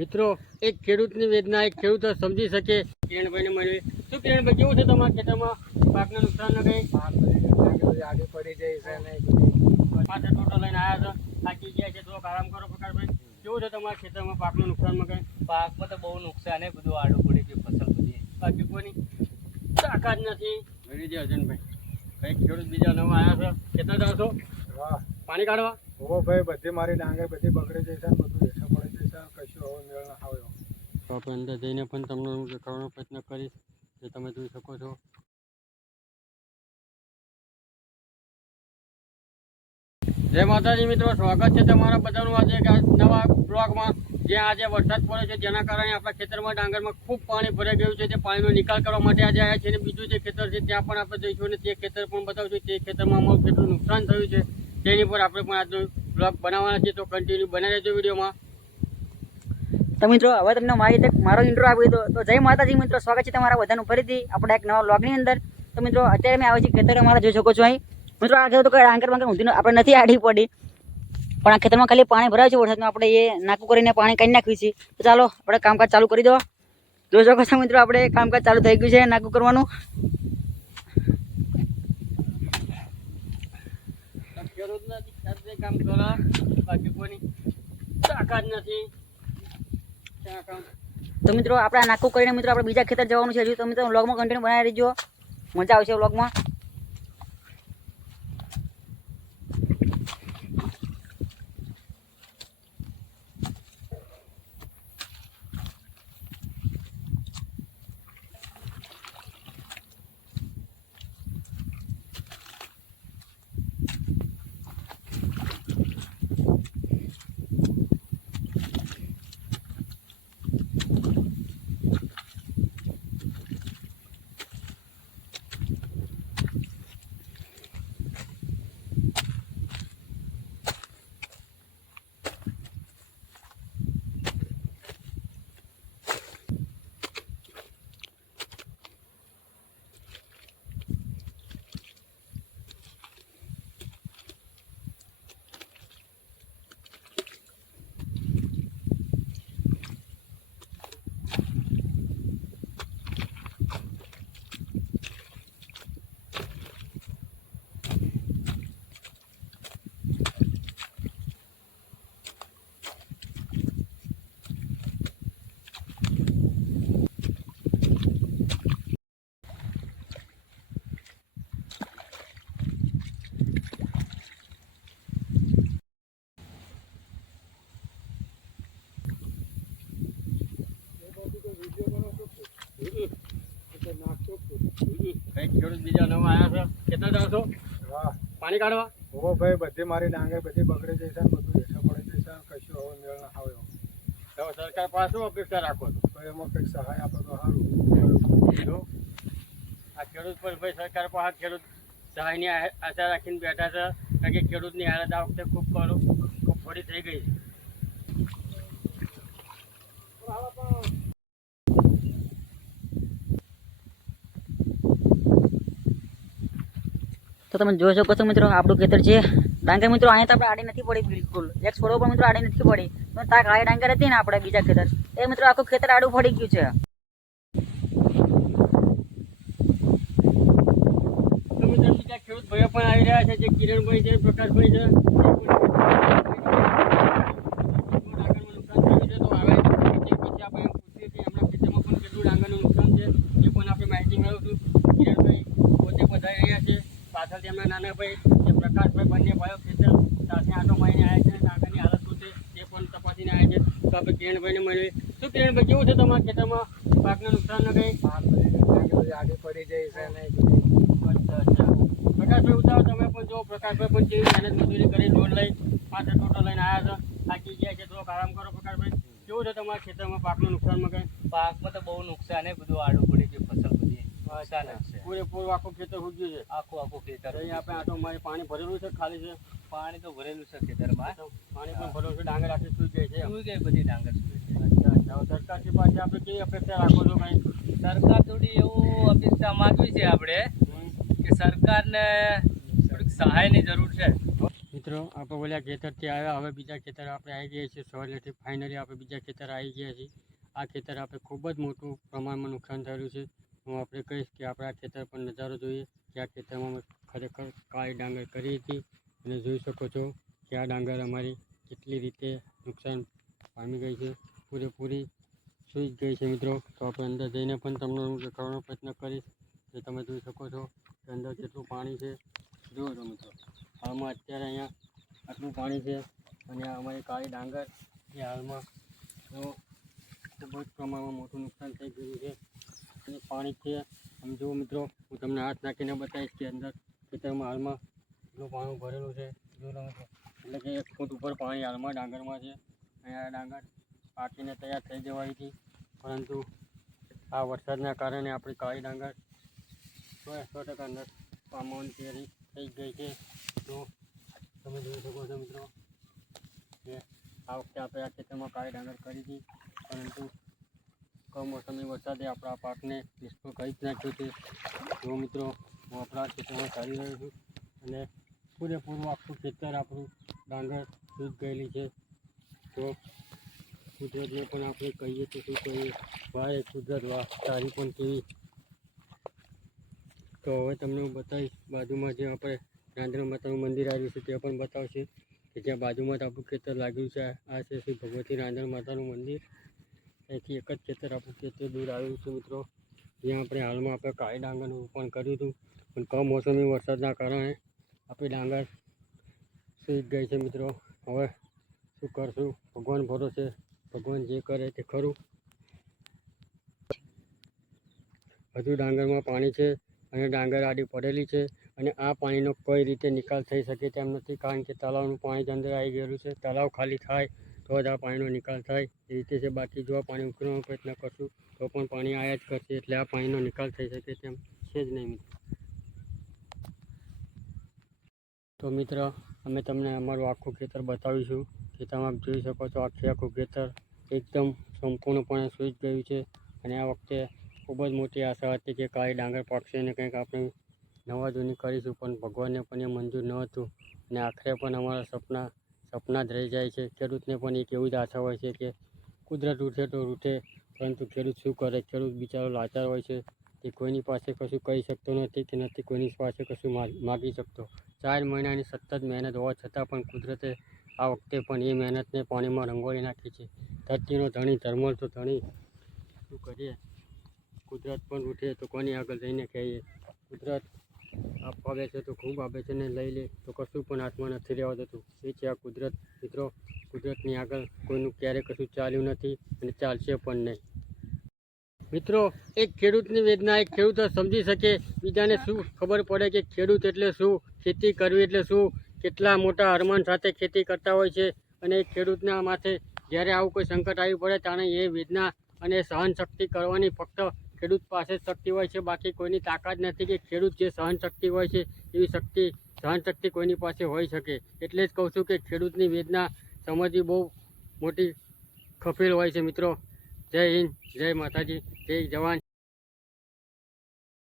મિત્રો એક ખેડૂતની વેદના એક ખેડૂત સમજી શકે. કિરણભાઈને મળ્યું શું કિરણભાઈ કેવું છે તમારા ખેતરમાં? પાકને નુકસાન ન કંઈ? આગે પડી જાય છે ને એ બધી ટોટો લઈને આવ્યા છો. થાકી ગયા છે થોડોક આરામ કરો પ્રકારભાઈ કેવું છે તમારા ખેતરમાં? પાકનું નુકસાનમાં કંઈ? પાકમાં તો બહુ નુકસાન હે બધું આડું પડી ગયું ફસલ બધી. બાકી કોઈની? તાકાત નથી. મળી જાય અર્જુનભાઈ કંઈક ખેડૂત બીજા નવા આવ્યા છે. ખેતર જાવ છો? વાહ. પાણી કાઢવા? ઓ ભાઈ બધી મારી ડાંગર બધી બગડી જાય ને બધું હેઠળ પડી જશે કશું હવે મેળ ના આવ્યો તો આપણે અંદર જઈને પણ તમને હું દેખાડવાનો પ્રયત્ન કરીશ, જે તમે જોઈ શકો છો. જય માતાજી મિત્રો, સ્વાગત છે તમારા બધાનું આજે નવા બ્લોગમાં. જ્યાં આજે વરસાદ પડ્યો છે, જેના કારણે આપણા ખેતરમાં ડાંગરમાં ખૂબ પાણી ભરાઈ ગયું છે. તે પાણીનો નિકાલ કરવા માટે આજે આવ્યા છે અને બીજું જે ખેતર છે, ત્યાં પણ આપણે જઈશું અને તે ખેતર પણ બતાવશું. તે ખેતરમાં અમારું કેટલું નુકસાન થયું છે, તેની પર આપણે પણ આજનો બ્લોગ બનાવવાના છે તો કન્ટિન્યુ બનાવી રહેજો વિડીયોમાં. તો મિત્રો, હવે તમને મારી રીતે મારો ઇન્ટ્રો આપી દીધો તો જય માતાજી મિત્રો, સ્વાગત છે તમારા બધાનું ફરીથી આપણા એક નવા બ્લોગની અંદર. તો મિત્રો, અત્યારે મેં આવે છે ખેતર અમારા જોઈ શકો છો અહીં. મિત્રો, આ ખેતર તો આંકર બાંકર ઊંધી આપણે નથી આડી પડી. પણ આ ખેતરમાં ખાલી પાણી ભરાય છે વરસાદમાં. આપણે એ નાકું કરીને પાણી કાઢી નાખ્યું છે. તો ચાલો, આપણે કામકાજ ચાલુ કરી દો. જોઈ શકો છો મિત્રો, આપણે કામકાજ ચાલુ થઈ ગયું છે નાકું કરવાનું. ખેડૂતના કામ કરો, બાકી કોઈની તાકાત નથી. તો મિત્રો, આપણે નાખું કરીને મિત્રો, આપણે બીજા ખેતર જવાનું છે. હજુ તો મિત્રો વ્લોગમાં કન્ટિન્યુ બનાવી દેજો. મજા આવશે વ્લોગમાં કંઈક ખેડૂત બીજા નવા આવ્યા છે. ખેતર જાઓ છો? પાણી કાઢવા? ઓ ભાઈ બધી મારી ડાંગર બધી બગડી જશે બધું હેઠળ પડી જશે કશું હવે મેળ ના આવ્યો તો સરકાર પાસે અપેક્ષા રાખો છો? તો એમાં કંઈક સહાય આપે તો સારું. આ ખેડૂત પર ભાઈ સરકાર પાસે ખેડૂત સહાયની આશા રાખીને બેઠા છે. કારણ કે ખેડૂતની હાલત આ વખતે ખૂબ કરું ખૂબ થોડી થઈ ગઈ છે. તો તમે જોઈ શકો છો મિત્રો, આપણું ખેતર છે. ડાંગર મિત્રો, અહીંયા તો આપણે આડી નથી પડી બિલકુલ. એક છોડો પણ મિત્રો આડી નથી પડી. તો તાક આડી ડાંગર હતી ને આપણે બીજા ખેતર. એ મિત્રો, આખું ખેતર આડું પડી ગયું છે. પણ આવી રહ્યા છે જે કિરણભાઈ છે પ્રકાશભાઈ છે છે ખેતરમાં પણ કેટલું નુકસાન છે એ પણ આપણે માહિતી મેળવશું કિરણભાઈ પોતે પધારી રહ્યા છે એમના નાના ભાઈ જે પ્રકાશભાઈ બંને ભાઈઓ ખેતર સાથે આટો મારીને આવ્યા છે કાકાની હાલત શું છે તે પણ તપાસીને આવ્યા છે. તો આપણે કિરણભાઈને મળીએ. શું કિરણભાઈ કેવું છે તમારા ખેતરમાં? પાકને નુકસાન ન કંઈ? પાક બધી ડાંગર બધી આગે પડી જાય છે ને અચ્છા અચ્છા. પ્રકાશભાઈ ઉતારો તમે પણ જો પ્રકાશભાઈ પણ કેવી મહેનત મજૂરી કરી લોન લઈ પાછળ ટોટો લઈને આવ્યા છો થાકી ગયા છે થોડોક આરામ કરો પ્રકાશભાઈ. કેવું છે તમારા ખેતરમાં પાકનું નુકસાનમાં કંઈ? પાકમાં તો બહુ નુકસાન હે બધું આડું પડી ગયું ફસલ બધી નુકસાન જ છે પૂરેપૂરું આખું ખેતર ઉગ્યું છે. આખું આખું ખેતર અહીં આપણે આટો મારી પાણી ભરેલું છે ખાલી છે? પાણી તો ભરેલું છે ખેતરમાં. પાણી પણ ભરેલું છે ડાંગર આખી સુઈ ગઈ છે. સુઈ ગઈ બધી ડાંગર સુઈ હવે સરકારથી પાછી આપણે કેવી અપેક્ષા રાખો છો કઈ? સરકાર થોડી એવું અપેક્ષા માંગવી છે આપણે કે સરકારને થોડીક સહાયની જરૂર છે. મિત્રો મિત્રો આપણે ઓલા ખેતરથી આવ્યા. હવે બીજા ખેતર આપણે આવી ગયા છીએ. સવારેથી ફાઇનલી આપણે બીજા ખેતર આવી ગયા છીએ. આ ખેતર આપણે ખૂબ જ મોટું પ્રમાણમાં નુકસાન થયેલું છે. હું આપણે કહીશ કે આપણા ખેતર પર નજારો જોઈએ, કે આ ખેતરમાં ખરેખર કાળી ડાંગર કરી હતી. અને જોઈ શકો છો કે આ ડાંગર અમારી કેટલી રીતે નુકસાન પામી ગઈ છે. પૂરેપૂરી સૂઈ ગઈ છે મિત્રો. તો આપણે અંદર જઈને પણ તમને હું દેખાડવાનો પ્રયત્ન કરીશ જે તમે જોઈ શકો છો કે અંદર કેટલું પાણી છે. જુઓ છો મિત્રો, હાલમાં અત્યારે અહીંયા આટલું પાણી છે અને અમારી કાળી ડાંગર એ હાલમાં તો ખૂબ જ પ્રમાણમાં મોટું નુકસાન થઈ ગયું છે. અને પાણી છે. આમ જુઓ મિત્રો, હું તમને હાથ નાખીને બતાવીશ કે અંદર ખેતરમાં હાલમાં એટલું પાણી ભરેલું છે. જુઓ મિત્રો એટલે કે એક ફૂટ ઉપર પાણી હાલમાં ડાંગરમાં છે. અહીંયા ડાંગર પાકીને તૈયાર થઈ જવાય હતી પરંતુ આ વરસાદના કારણે આપણી કાળી ડાંગર સો સો ટકા અંદર પામવાની તૈયારી થઈ ગઈ છે. તો તમે જોઈ શકો છો મિત્રો, કે આ વખતે આપણે આ ખેતરમાં કાળી ડાંગર કરી હતી પરંતુ કમોસમી વરસાદે આપણા પાકને નિષ્ફળ કરી જ નાખ્યો છે. જો મિત્રો, હું આપણા ખેતરમાં ચાલી રહ્યો છું અને પૂરેપૂરું આખું ખેતર આપણું ડાંગર સૂજ ગયેલી છે. તો કુદરતને પણ આપણે કહીએ તો શું કહીએ? ભાઈ કુદરત, વાહ, તારી પણ કેવી. તો હવે તમને હું બતાવીશ, બાજુમાં જે આપણે રાંધણ માતાનું મંદિર આવ્યું છે તે પણ બતાવશે કે જ્યાં બાજુમાં જ આપણું ખેતર લાગ્યું છે. આ છે શ્રી ભગવતી રાંધણ માતાનું મંદિર. અહીંથી એક જ ખેતર આપણું ખેતર દૂર આવ્યું છે મિત્રો. જ્યાં આપણે હાલમાં આપણે કાળી ડાંગરનું રોપણ કર્યું હતું. પણ કમોસમી વરસાદના કારણે આપણી ડાંગર સૂઈ ગઈ છે મિત્રો. હવે શું કરશું? ભગવાન ભરોસે, ભગવાન જે કરે તે ખરું. હજુ ડાંગરમાં પાણી છે અને ડાંગર આડી પડેલી છે અને આ પાણીનો કોઈ રીતે નિકાલ થઈ શકે તેમ નથી. કારણ કે તળાવનું પાણી જ અંદર આવી ગયેલું છે. તળાવ ખાલી થાય તો જ આ પાણીનો નિકાલ થાય. એ રીતે છે, બાકી જો આ પાણી ઉકળવાનો પ્રયત્ન કરશું, તો પણ પાણી આયા જ કરશે, એટલે આ પાણીનો નિકાલ થઈ શકે તેમ છે જ નહીં મિત્રો. તો મિત્ર, અમે તમને અમારું આખું ખેતર બતાવીશું. કે તમે જોઈ શકો છો, આખે આખું ખેતર એકદમ સંપૂર્ણપણે સૂઈ ગયું છે. અને આ વખતે ખૂબ જ મોટી આશા હતી કે કાંઈ ડાંગર પાકશે અને કંઈક આપણે નવા જૂની કરીશું, પણ ભગવાનને પણ એ મંજૂર ન હતું. અને આખરે પણ અમારા સપના સપના જ રહી જાય છે. ખેડૂતને પણ એક એવું જ આશા હોય છે કે કુદરત રૂઠે તો રૂઠે પરંતુ ખેડૂત શું કરે? ખેડૂત બિચારો લાચાર હોય છે તે કોઈની પાસે કશું કહી શકતો નથી કે નથી કોઈની પાસે કશું માગી શકતો. ચાર મહિનાની સતત મહેનત હોવા છતાં પણ કુદરતે આ વખતે પણ એ મહેનતને પાણીમાં રંગોળી નાખી છે. ધરતીનો ધણી ધર્મલ તો ધણી. શું કરીએ? કુદરત પણ ઉઠે તો કોની આગળ જઈને કહીએ? કુદરત આપે છે તો ખૂબ આપે છે ને લઈ લે. તો કશું પણ હાથમાં નથી રહેવા દેતું એ છે આ કુદરત. મિત્રો, કુદરતની આગળ કોઈનું ક્યારેય કશું ચાલ્યું નથી અને ચાલશે પણ નહીં. મિત્રો, એક ખેડૂતની વેદના, એક ખેડૂત સમજી શકે. બીજાને શું ખબર પડે કે ખેડૂત એટલે શું? ખેતી કરવી એટલે શું? કેટલા મોટા અરમાન સાથે ખેતી કરતા હોય છે? અને એ ખેડૂતના માથે જ્યારે આવું કોઈ સંકટ આવ્યું પડે ત્યારે એ વેદના અને સહન શક્તિ કરવાની ફક્ત ખેડૂત પાસે જ શક્તિ હોય છે, બાકી કોઈની તાકાત નથી કે ખેડૂત જે સહન શક્તિ હોય છે, એવી શક્તિ સહન શક્તિ કોઈની પાસે હોઈ શકે. એટલે જ કહું છું કે ખેડૂતની વેદના સમજવી બહુ મોટી ખફેલ હોય છે, મિત્રો. જય હિન્દ, જય માતાજી, જય જવાન.